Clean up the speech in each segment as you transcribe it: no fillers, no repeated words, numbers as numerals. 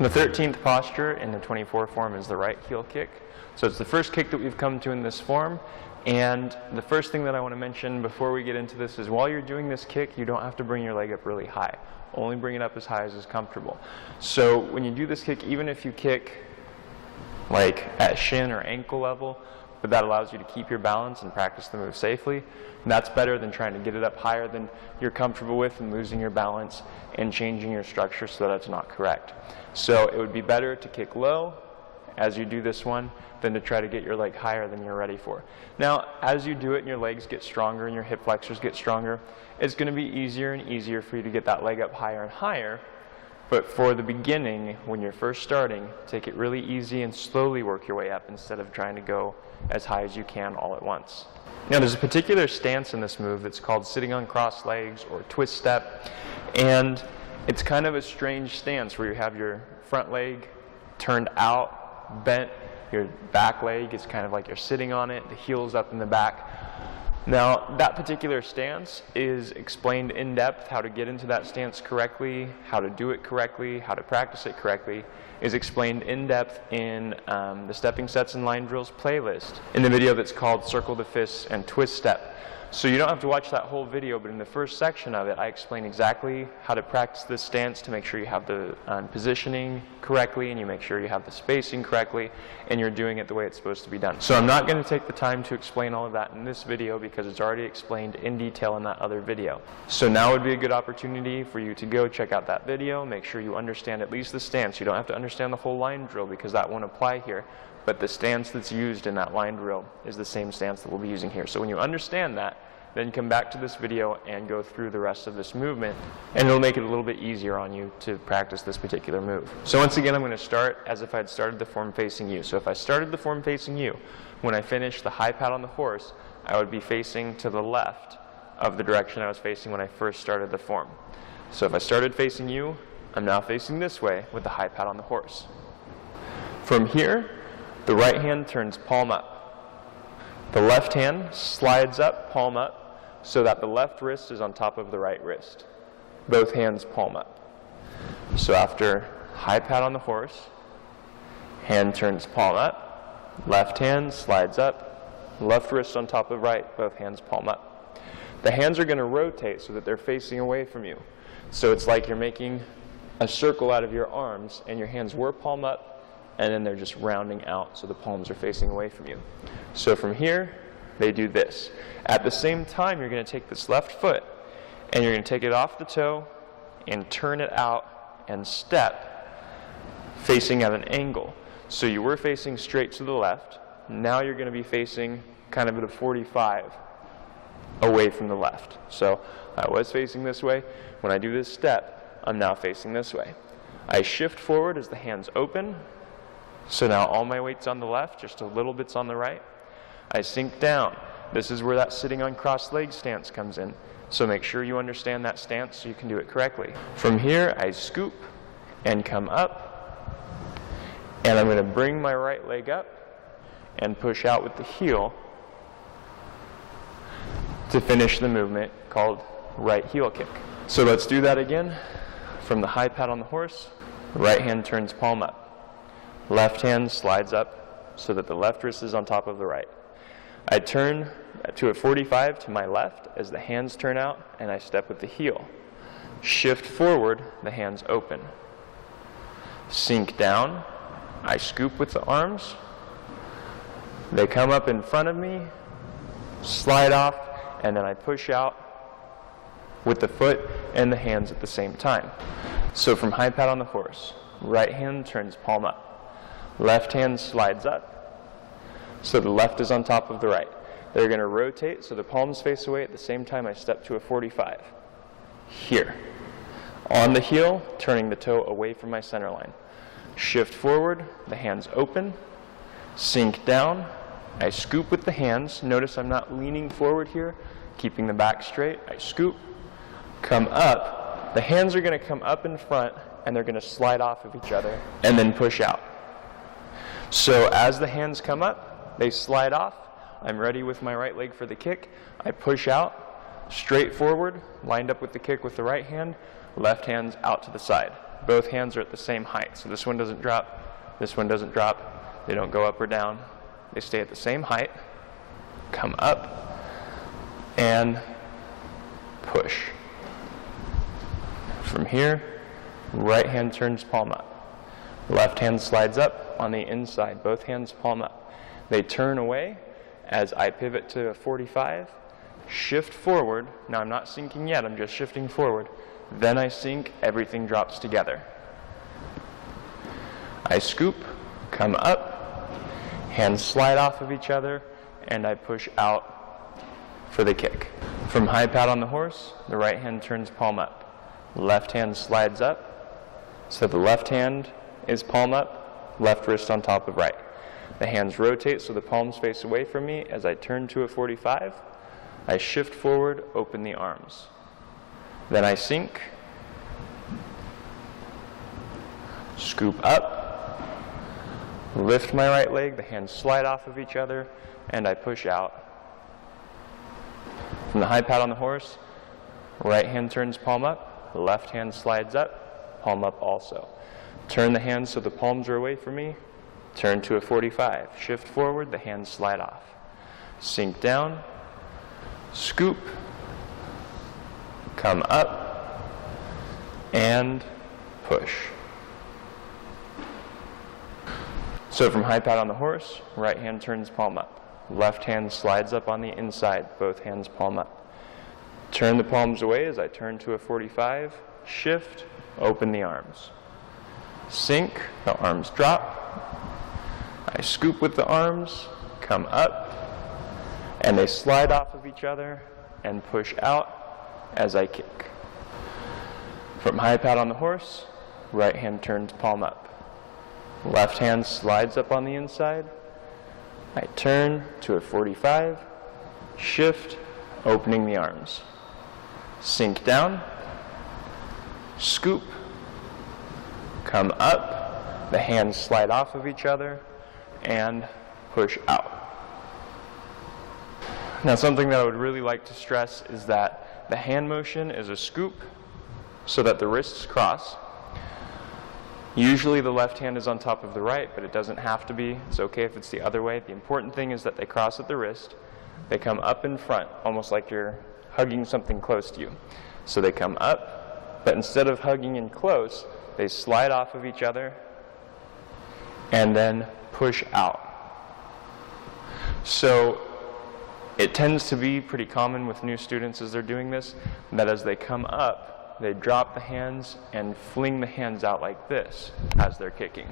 The 13th posture in the 24 form is the right heel kick. So it's the first kick that we've come to in this form. And the first thing that I want to mention before we get into this is while you're doing this kick, you don't have to bring your leg up really high. Only bring it up as high as is comfortable. So when you do this kick, even if you kick like at shin or ankle level, but that allows you to keep your balance and practice the move safely, that's better than trying to get it up higher than you're comfortable with and losing your balance and changing your structure so that it's not correct. So it would be better to kick low as you do this one than to try to get your leg higher than you're ready for. Now, as you do it and your legs get stronger and your hip flexors get stronger, it's going to be easier and easier for you to get that leg up higher and higher. But for the beginning, when you're first starting, take it really easy and slowly work your way up instead of trying to go as high as you can all at once. Now, there's a particular stance in this move that's called sitting on crossed legs or twist step, and it's kind of a strange stance where you have your front leg turned out, bent, your back leg is kind of like you're sitting on it, the heel's up in the back. Now, that particular stance is explained in depth. How to get into that stance correctly, how to do it correctly, how to practice it correctly is explained in depth in the Stepping Sets and Line Drills playlist in the video that's called Circle the Fists and Twist Step. So you don't have to watch that whole video, but in the first section of it, I explain exactly how to practice this stance to make sure you have the positioning correctly and you make sure you have the spacing correctly and you're doing it the way it's supposed to be done. So I'm not going to take the time to explain all of that in this video because it's already explained in detail in that other video. So now would be a good opportunity for you to go check out that video, make sure you understand at least the stance. You don't have to understand the whole line drill because that won't apply here. But the stance that's used in that line drill is the same stance that we'll be using here. So when you understand that, then come back to this video and go through the rest of this movement, and it'll make it a little bit easier on you to practice this particular move. So once again, I'm going to start as if I'd started the form facing you. So if I started the form facing you, when I finish the high pat on the horse, I would be facing to the left of the direction I was facing when I first started the form. So if I started facing you, I'm now facing this way with the high pat on the horse. From here, the right hand turns palm up. The left hand slides up, palm up, so that the left wrist is on top of the right wrist. Both hands palm up. So after high pat on the horse, hand turns palm up, left hand slides up, left wrist on top of right, both hands palm up. The hands are going to rotate so that they're facing away from you. So it's like you're making a circle out of your arms and your hands were palm up, and then they're just rounding out so the palms are facing away from you. So from here, they do this. At the same time, you're going to take this left foot and you're going to take it off the toe and turn it out and step facing at an angle. So you were facing straight to the left. Now you're going to be facing kind of at a 45 away from the left. So I was facing this way. When I do this step, I'm now facing this way. I shift forward as the hands open. So now all my weight's on the left, just a little bit's on the right. I sink down. This is where that sitting on crossed leg stance comes in. So make sure you understand that stance so you can do it correctly. From here, I scoop and come up. And I'm going to bring my right leg up and push out with the heel to finish the movement called right heel kick. So let's do that again. From the high pat on the horse, right hand turns palm up. Left hand slides up so that the left wrist is on top of the right. I turn to a 45 to my left as the hands turn out and I step with the heel. Shift forward, the hands open. Sink down, I scoop with the arms. They come up in front of me, slide off, and then I push out with the foot and the hands at the same time. So from high pat on the horse, right hand turns palm up. Left hand slides up, so the left is on top of the right. They're going to rotate so the palms face away at the same time I step to a 45. Here. On the heel, turning the toe away from my center line. Shift forward, the hands open, sink down, I scoop with the hands. Notice I'm not leaning forward here, keeping the back straight. I scoop, come up. The hands are going to come up in front and they're going to slide off of each other and then push out. So as the hands come up, they slide off. I'm ready with my right leg for the kick. I push out, straight forward, lined up with the kick with the right hand, left hand's out to the side. both hands are at the same height. So this one doesn't drop, this one doesn't drop. They don't go up or down. They stay at the same height. Come up and push. From here, right hand turns palm up. Left hand slides up on the inside, both hands palm up. They turn away as I pivot to a 45, shift forward. Now I'm not sinking yet, I'm just shifting forward. Then I sink, everything drops together. I scoop, come up, hands slide off of each other, and I push out for the kick. From high pat on the horse, the right hand turns palm up. Left hand slides up, so the left hand is palm up, left wrist on top of right. The hands rotate so the palms face away from me as I turn to a 45. I shift forward, open the arms. Then I sink, scoop up, lift my right leg, the hands slide off of each other, and I push out. From the high pat on the horse, right hand turns palm up, left hand slides up, palm up also. Turn the hands so the palms are away from me, turn to a 45. Shift forward, the hands slide off. Sink down, scoop, come up, and push. So from high pat on the horse, right hand turns palm up. Left hand slides up on the inside, both hands palm up. Turn the palms away as I turn to a 45. Shift, open the arms. Sink, the arms drop. I scoop with the arms, come up, and they slide off of each other and push out as I kick. From high pat on the horse, right hand turns palm up. Left hand slides up on the inside. I turn to a 45, shift, opening the arms. Sink down, scoop, come up, the hands slide off of each other, and push out. Now something that I would really like to stress is that the hand motion is a scoop so that the wrists cross. Usually the left hand is on top of the right, but it doesn't have to be. It's okay if it's the other way. The important thing is that they cross at the wrist. They come up in front, almost like you're hugging something close to you. So they come up, but instead of hugging in close, they slide off of each other and then push out. So it tends to be pretty common with new students as they're doing this, that as they come up, they drop the hands and fling the hands out like this as they're kicking.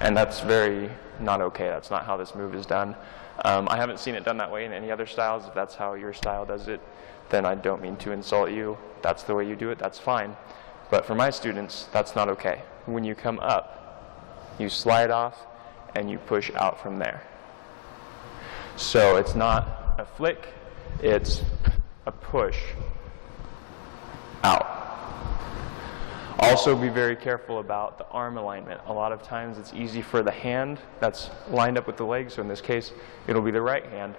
And that's very not okay. That's not how this move is done. I haven't seen it done that way in any other styles. If that's how your style does it, then I don't mean to insult you. That's the way you do it, that's fine. But for my students, that's not okay. When you come up, you slide off and you push out from there. So it's not a flick, it's a push out. Also be very careful about the arm alignment. A lot of times it's easy for the hand that's lined up with the leg, so in this case it'll be the right hand.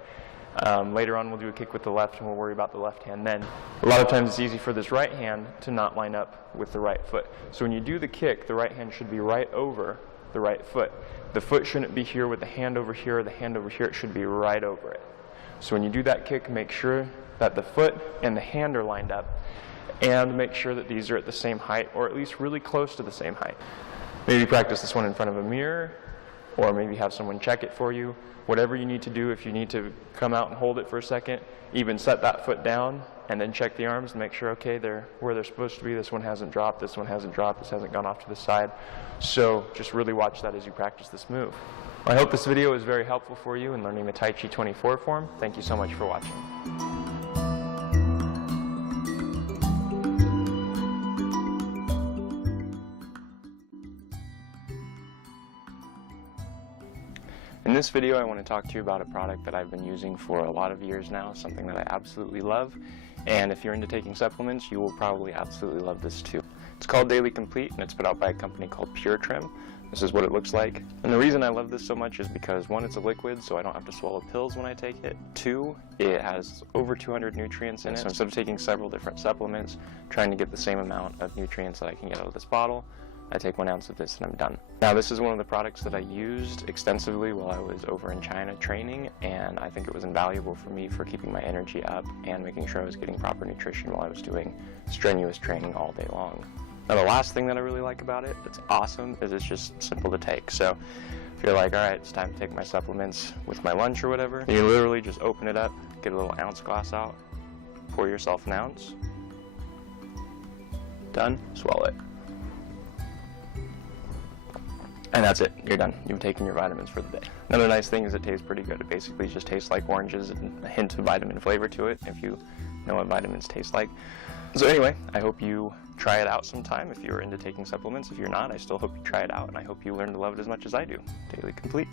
Later on we'll do a kick with the left and we'll worry about the left hand then. A lot of times it's easy for this right hand to not line up with the right foot. So when you do the kick, the right hand should be right over the right foot. The foot shouldn't be here with the hand over here or the hand over here, it should be right over it. So when you do that kick, make sure that the foot and the hand are lined up, and make sure that these are at the same height, or at least really close to the same height. Maybe practice this one in front of a mirror, or maybe have someone check it for you. Whatever you need to do, if you need to come out and hold it for a second, even set that foot down, and then check the arms and make sure, okay, they're where they're supposed to be. This one hasn't dropped, this one hasn't dropped, this hasn't gone off to the side. So just really watch that as you practice this move. I hope this video was very helpful for you in learning the Tai Chi 24 form. Thank you so much for watching. In this video, I want to talk to you about a product that I've been using for a lot of years now, something that I absolutely love, and if you're into taking supplements, you will probably absolutely love this too. It's called Daily Complete, and it's put out by a company called Pure Trim. This is what it looks like. And the reason I love this so much is because, one, it's a liquid, so I don't have to swallow pills when I take it. Two, it has over 200 nutrients in it, so instead of taking several different supplements, trying to get the same amount of nutrients that I can get out of this bottle, I take 1 ounce of this and I'm done. Now this is one of the products that I used extensively while I was over in China training, and I think it was invaluable for me for keeping my energy up and making sure I was getting proper nutrition while I was doing strenuous training all day long. Now the last thing that I really like about it, that's awesome, is it's just simple to take. So if you're like, all right, it's time to take my supplements with my lunch or whatever, you literally just open it up, get a little ounce glass out, pour yourself an ounce, done, swallow it. And that's it, you're done. You've taken your vitamins for the day. Another nice thing is it tastes pretty good. It basically just tastes like oranges and a hint of vitamin flavor to it, if you know what vitamins taste like. So anyway, I hope you try it out sometime if you're into taking supplements. If you're not, I still hope you try it out, and I hope you learn to love it as much as I do. Daily Complete.